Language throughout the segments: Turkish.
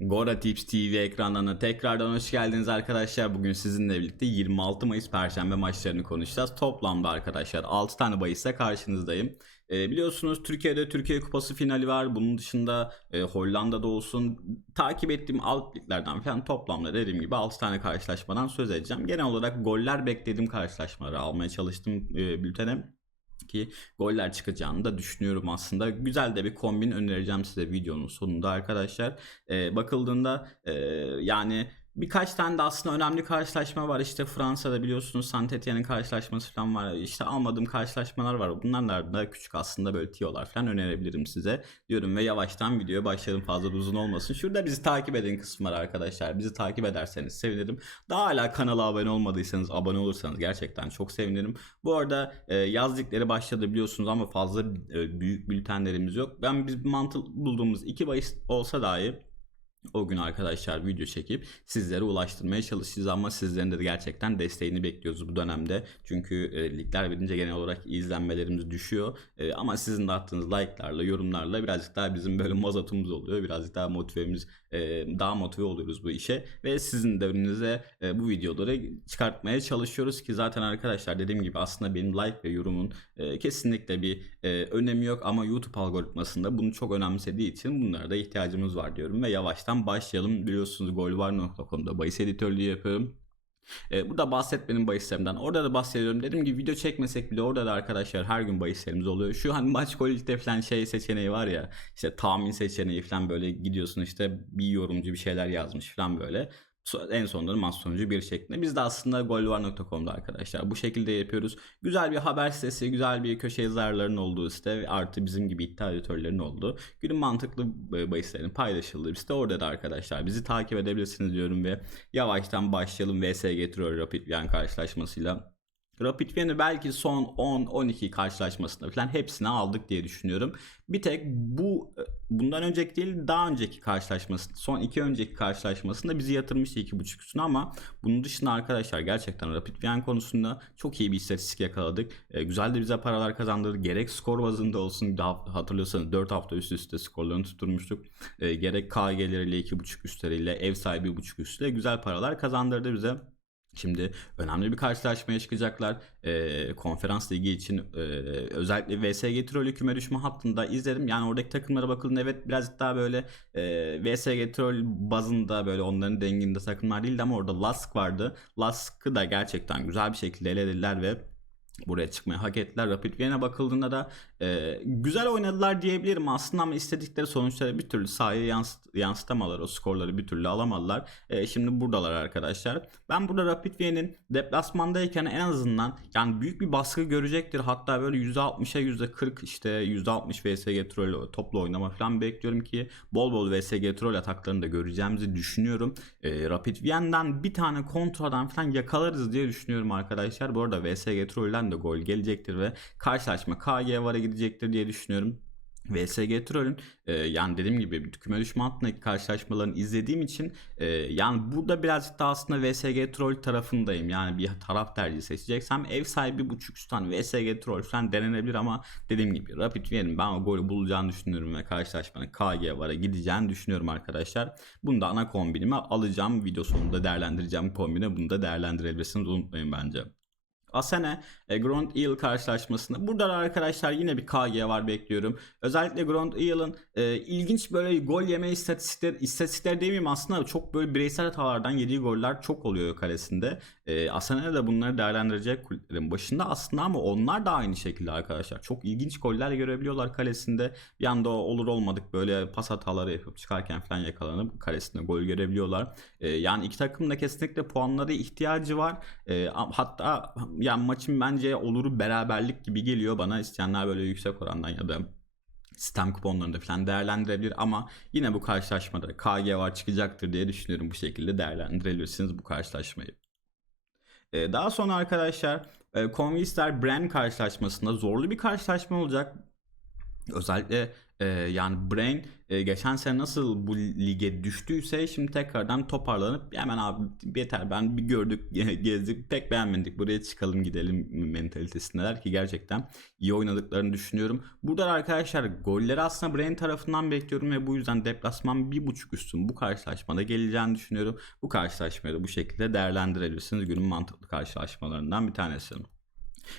Gora Tips TV ekranlarına tekrardan hoş geldiniz arkadaşlar. Bugün sizinle birlikte 26 Mayıs Perşembe maçlarını konuşacağız. Toplamda arkadaşlar 6 tane bahisle karşınızdayım. Ee, biliyorsunuz Türkiye'de Türkiye Kupası finali var. Bunun dışında e, Hollanda'da olsun takip ettiğim alt liglerden falan toplamda dediğim gibi 6 tane karşılaşmadan söz edeceğim. Genel olarak goller beklediğim karşılaşmaları almaya çalıştım e, bültene ki goller çıkacağını da düşünüyorum aslında. Güzel de bir kombin önereceğim size videonun sonunda arkadaşlar. Ee, bakıldığında e, yani birkaç tane de aslında önemli karşılaşma var. İşte Fransa'da biliyorsunuz Saint Etienne'in karşılaşması falan var. İşte almadığım karşılaşmalar var. Bunlar da küçük aslında böyle tiyolar falan önerebilirim size. Diyorum ve yavaştan videoya başladım fazla uzun olmasın. Şurada bizi takip edin kısmı var arkadaşlar. Bizi takip ederseniz sevinirim. Daha hala kanala abone olmadıysanız abone olursanız gerçekten çok sevinirim. Bu arada e, yaz ligleri başladı biliyorsunuz ama fazla e, büyük bültenlerimiz yok. Ben biz mantık bulduğumuz iki bahis olsa dahi o gün arkadaşlar video çekip sizlere ulaştırmaya çalışacağız ama sizlerin de gerçekten desteğini bekliyoruz bu dönemde. Çünkü e, ligler bitince genel olarak izlenmelerimiz düşüyor. E, ama sizin de attığınız like'larla, yorumlarla birazcık daha bizim böyle mazotumuz oluyor. Birazcık daha motivemiz, e, daha motive oluyoruz bu işe. Ve sizin de önünüze e, bu videoları çıkartmaya çalışıyoruz ki zaten arkadaşlar dediğim gibi aslında benim like ve yorumun e, kesinlikle bir e, önemi yok ama YouTube algoritmasında bunu çok önemsediği için bunlara da ihtiyacımız var diyorum ve yavaştan başlayalım. Biliyorsunuz golvar.com'da bahis editörlüğü yapıyorum. Ee, burada bahsetmenin bahislerimden. Orada da bahsediyorum. Dediğim gibi video çekmesek bile orada da arkadaşlar her gün bahislerimiz oluyor. Şu hani maç golükte falan şey seçeneği var ya. işte tahmin seçeneği falan böyle gidiyorsun işte bir yorumcu bir şeyler yazmış falan böyle. En sonunda maç sonucu bir şeklinde. Biz de aslında golvar.com'da arkadaşlar bu şekilde yapıyoruz. Güzel bir haber sitesi, güzel bir köşe yazarlarının olduğu site artı bizim gibi iddia editörlerinin olduğu günün mantıklı bahislerin paylaşıldığı bir site. Orada da arkadaşlar bizi takip edebilirsiniz diyorum ve yavaştan başlayalım VS getiriyor Rapid Wien karşılaşmasıyla. Rapid Wien'i belki son 10-12 karşılaşmasında falan hepsini aldık diye düşünüyorum. Bir tek bu bundan önceki değil daha önceki karşılaşmasında son iki önceki karşılaşmasında bizi yatırmıştı 2.5 üstüne ama bunun dışında arkadaşlar gerçekten Rapid Wien konusunda çok iyi bir istatistik yakaladık. E, güzel de bize paralar kazandırdı. Gerek skor bazında olsun daha hatırlıyorsanız 4 hafta üst üste skorlarını tutturmuştuk. E, gerek KG'leriyle 2.5 üstleriyle ev sahibi 1.5 üstle güzel paralar kazandırdı bize. Şimdi önemli bir karşılaşmaya çıkacaklar. Ee, konferans ligi için e, özellikle VSG Trollü küme düşme hattında izledim. Yani oradaki takımlara bakıldığında evet birazcık daha böyle e, VSG Troll bazında böyle onların denginde takımlar değildi ama orada Lask vardı. Lask'ı da gerçekten güzel bir şekilde elediler ve buraya çıkmayı hak ettiler. Rapid Wien'e bakıldığında da e, güzel oynadılar diyebilirim aslında ama istedikleri sonuçları bir türlü sahaya yansıt, yansıtamadılar. O skorları bir türlü alamadılar. E, şimdi buradalar arkadaşlar. Ben burada Rapid Wien'in deplasmandayken en azından yani büyük bir baskı görecektir. Hatta böyle %60'a %40 işte %60 VSG troll toplu oynama falan bekliyorum ki bol bol VSG troll ataklarını da göreceğimizi düşünüyorum. E, Rapid Wien'den bir tane kontradan falan yakalarız diye düşünüyorum arkadaşlar. Bu arada VSG troll'den de gol gelecektir ve karşılaşma KG vara gidecektir diye düşünüyorum. VSG Troll'ün e, yani dediğim gibi küme düşme hattındaki karşılaşmalarını izlediğim için e, yani burada birazcık daha aslında VSG Troll tarafındayım. Yani bir taraf tercihi seçeceksem ev sahibi buçuk üstten VSG Troll falan denenebilir ama dediğim gibi Rapid Wien'in ben o golü bulacağını düşünüyorum ve karşılaşmanın KG vara gideceğini düşünüyorum arkadaşlar. Bunu da ana kombinime alacağım. Video sonunda değerlendireceğim kombine. Bunu da değerlendirebilirsiniz unutmayın bence. Asene e, Grand Eel karşılaşmasında. Burada da arkadaşlar yine bir KG var bekliyorum. Özellikle Grand Eel'ın e, ilginç böyle gol yeme istatistikler, istatistikler demeyeyim aslında çok böyle bireysel hatalardan yediği goller çok oluyor kalesinde. E, Asene de bunları değerlendirecek kulüplerin başında aslında ama onlar da aynı şekilde arkadaşlar. Çok ilginç goller görebiliyorlar kalesinde. Bir anda olur olmadık böyle pas hataları yapıp çıkarken falan yakalanıp kalesinde gol görebiliyorlar. E, yani iki takım da kesinlikle puanlara ihtiyacı var. E, hatta yani maçın bence oluru beraberlik gibi geliyor bana. İsteyenler böyle yüksek orandan ya da sistem kuponlarında falan değerlendirebilir ama yine bu karşılaşmada KG var çıkacaktır diye düşünüyorum bu şekilde değerlendirebilirsiniz bu karşılaşmayı. Ee, daha sonra arkadaşlar e, Convister Brand karşılaşmasında zorlu bir karşılaşma olacak. Özellikle e, yani Brain e, geçen sene nasıl bu lige düştüyse şimdi tekrardan toparlanıp hemen abi yeter ben bir gördük ge- gezdik pek beğenmedik buraya çıkalım gidelim mentalitesindeler ki gerçekten iyi oynadıklarını düşünüyorum. Burada arkadaşlar golleri aslında Brain tarafından bekliyorum ve bu yüzden deplasman bir buçuk üstün bu karşılaşmada geleceğini düşünüyorum. Bu karşılaşmayı da bu şekilde değerlendirebilirsiniz günün mantıklı karşılaşmalarından bir tanesi.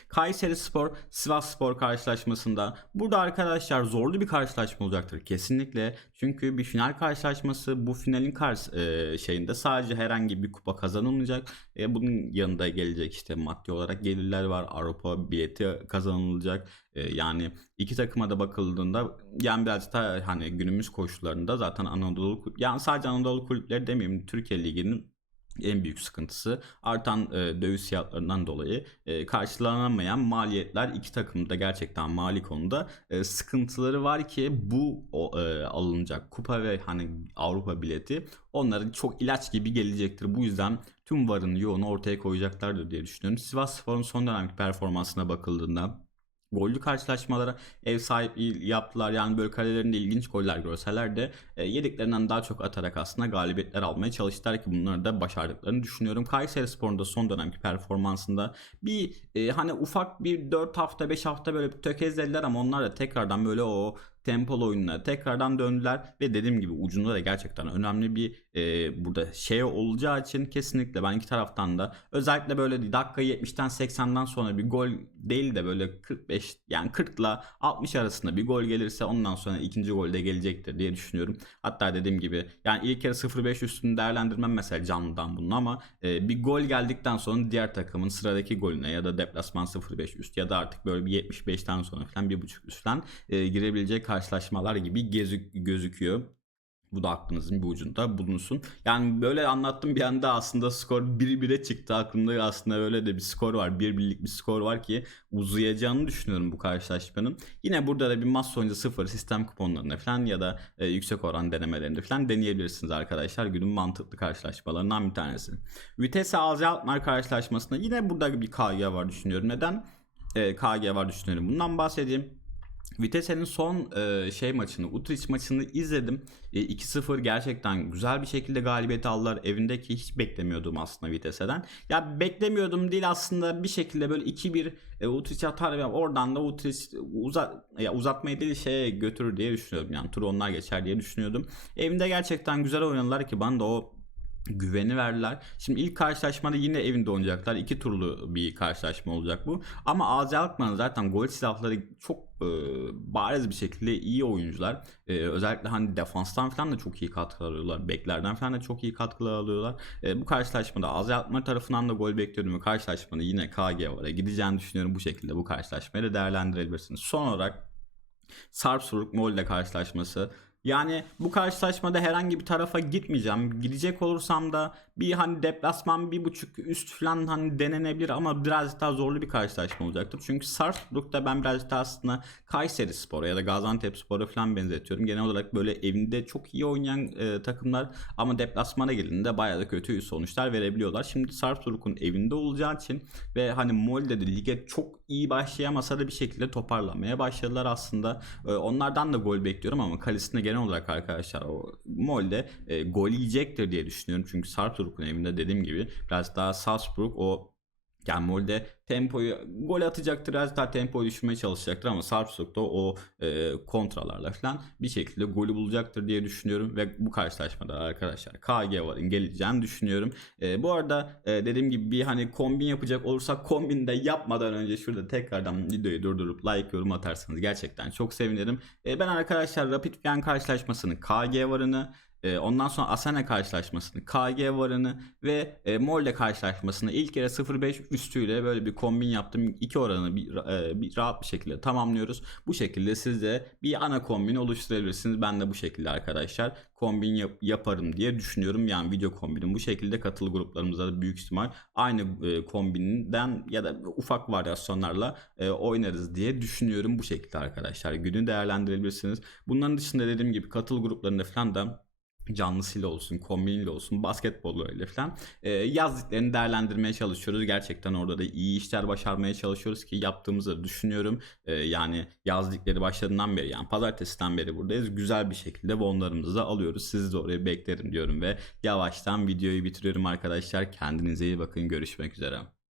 Kayseri Spor, Sivas Spor karşılaşmasında burada arkadaşlar zorlu bir karşılaşma olacaktır kesinlikle. Çünkü bir final karşılaşması bu finalin karşı e, şeyinde sadece herhangi bir kupa kazanılmayacak. E, bunun yanında gelecek işte maddi olarak gelirler var. Avrupa bileti kazanılacak. E, yani iki takıma da bakıldığında yani biraz da hani günümüz koşullarında zaten Anadolu yani sadece Anadolu kulüpleri demeyeyim Türkiye Ligi'nin en büyük sıkıntısı artan e, döviz fiyatlarından dolayı e, karşılanamayan maliyetler iki takımda gerçekten mali konuda e, sıkıntıları var ki bu o, e, alınacak kupa ve hani Avrupa bileti onların çok ilaç gibi gelecektir. Bu yüzden tüm varını yoğunu ortaya koyacaklardır diye düşünüyorum. Sivas Spor'un son dönemki performansına bakıldığında Gollü karşılaşmalara ev sahipliği yaptılar. Yani böyle kalelerinde ilginç goller görseler de e, yediklerinden daha çok atarak aslında galibiyetler almaya çalıştılar ki bunları da başardıklarını düşünüyorum. Kayseri Spor'un da son dönemki performansında bir e, hani ufak bir 4 hafta 5 hafta böyle tökezlediler ama onlar da tekrardan böyle o tempolu oyununa tekrardan döndüler ve dediğim gibi ucunda da gerçekten önemli bir e, burada şey olacağı için kesinlikle ben iki taraftan da özellikle böyle dakika 70'ten 80'den sonra bir gol değil de böyle 45 yani 40 ile 60 arasında bir gol gelirse ondan sonra ikinci gol de gelecektir diye düşünüyorum. Hatta dediğim gibi yani ilk yarı 0-5 üstünü değerlendirmem mesela canlıdan bunun ama e, bir gol geldikten sonra diğer takımın sıradaki golüne ya da deplasman 0-5 üst ya da artık böyle bir 75'ten sonra falan bir buçuk üstten e, girebilecek karşılaşmalar gibi gezük, gözüküyor. Bu da aklınızın bir ucunda bulunsun. Yani böyle anlattım bir anda aslında skor 1-1'e çıktı. Aklımda aslında öyle de bir skor var. Bir birlik bir skor var ki uzayacağını düşünüyorum bu karşılaşmanın. Yine burada da bir masa sonucu 0 sistem kuponlarında falan ya da e, yüksek oran denemelerinde falan deneyebilirsiniz arkadaşlar. Günün mantıklı karşılaşmalarından bir tanesi. Vitesse Alzi Alkmaar karşılaşmasında yine burada bir KG var düşünüyorum. Neden? E, KG var düşünüyorum. Bundan bahsedeyim. Vitesse'nin son e, şey maçını, Utrecht maçını izledim. E, 2-0 gerçekten güzel bir şekilde galibiyet aldılar. Evindeki hiç beklemiyordum aslında Vitesse'den. Ya beklemiyordum değil aslında bir şekilde böyle 2-1 e, Utrecht atar ve oradan da Utrecht uza, ya uzatmayı değil şeye götürür diye düşünüyordum. Yani turu onlar geçer diye düşünüyordum. Evinde gerçekten güzel oynadılar ki bana da o güveni verdiler. Şimdi ilk karşılaşmada yine evinde oynayacaklar. İki turlu bir karşılaşma olacak bu. Ama AZ Alkmaar'ın zaten gol silahları çok e, bariz bir şekilde iyi oyuncular. E, özellikle hani defanstan falan da çok iyi katkılar alıyorlar. Beklerden falan da çok iyi katkılar alıyorlar. E, bu karşılaşmada AZ Alkmaar tarafından da gol bekliyorum ve karşılaşmada yine KG var'a gideceğini düşünüyorum. Bu şekilde bu karşılaşmayı da değerlendirebilirsiniz. Son olarak Sarpsborg Molde karşılaşması yani bu karşılaşmada herhangi bir tarafa gitmeyeceğim. Gidecek olursam da bir hani deplasman bir buçuk üst falan hani denenebilir ama biraz daha zorlu bir karşılaşma olacaktır. Çünkü Salzburg'da ben biraz daha aslında Kayseri Spor'a ya da Gaziantep Spor'a falan benzetiyorum. Genel olarak böyle evinde çok iyi oynayan e, takımlar ama deplasmana geldiğinde bayağı da kötü sonuçlar verebiliyorlar. Şimdi Salzburg'un evinde olacağı için ve hani Molde'de lige çok iyi başlayamasa da bir şekilde toparlamaya başladılar aslında. E, onlardan da gol bekliyorum ama kalesinde genel olarak arkadaşlar o Molde e, gol yiyecektir diye düşünüyorum. Çünkü Salzburg'un evinde dediğim gibi biraz daha Salzburg o yani Molde tempoyu gol atacaktır daha tempoyu düşürmeye çalışacaktır ama Sarpsborg'da o e, kontralarla falan bir şekilde golü bulacaktır diye düşünüyorum ve bu karşılaşmada arkadaşlar KG varın geleceğini düşünüyorum. E, bu arada e, dediğim gibi bir hani kombin yapacak olursak kombin de yapmadan önce şurada tekrardan videoyu durdurup like yorum atarsanız gerçekten çok sevinirim. E, ben arkadaşlar Rapid Wien karşılaşmasının KG varını e, ondan sonra Asana karşılaşmasını, KG varını ve e, Molde karşılaşmasını ilk kere 0.5 üstüyle böyle bir kombin yaptım. İki oranı bir, e, bir rahat bir şekilde tamamlıyoruz. Bu şekilde siz de bir ana kombin oluşturabilirsiniz. Ben de bu şekilde arkadaşlar kombin yap- yaparım diye düşünüyorum. Yani video kombinim bu şekilde katılı gruplarımızda da büyük ihtimal aynı e, kombinden ya da ufak varyasyonlarla e, oynarız diye düşünüyorum bu şekilde arkadaşlar. Günü değerlendirebilirsiniz. Bunların dışında dediğim gibi katılı gruplarında falan da canlısıyla olsun, kombiniyle olsun, basketbollarıyla falan e, yazdıklarını değerlendirmeye çalışıyoruz. Gerçekten orada da iyi işler başarmaya çalışıyoruz ki yaptığımızı düşünüyorum. E, yani yazdıkları başladığından beri yani pazartesiden beri buradayız. Güzel bir şekilde bonlarımızı da alıyoruz. Sizi de oraya beklerim diyorum ve yavaştan videoyu bitiriyorum arkadaşlar. Kendinize iyi bakın. Görüşmek üzere.